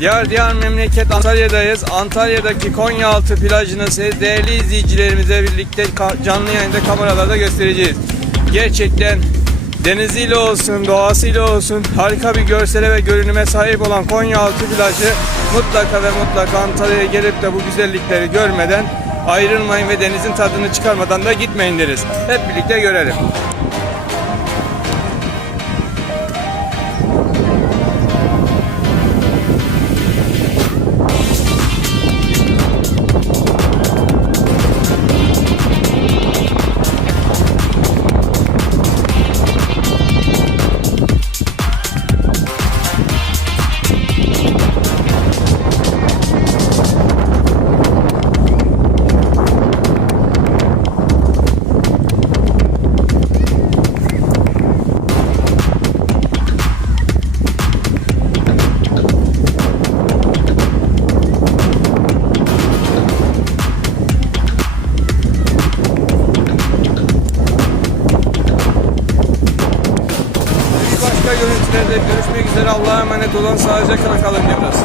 Diğer diğer memleket Antalya'dayız. Antalya'daki Konyaaltı plajını değerli izleyicilerimize birlikte canlı yayında kameralarda göstereceğiz. Gerçekten deniziyle olsun, doğasıyla olsun harika bir görsele ve görünüme sahip olan Konyaaltı plajı mutlaka ve mutlaka Antalya'ya gelip de bu güzellikleri görmeden ayrılmayın ve denizin tadını çıkarmadan da gitmeyin deriz. Hep birlikte görelim. Görüntülerde görüşmek üzere. Allah'a emanet olun. Sağlıcakla kalın diyoruz.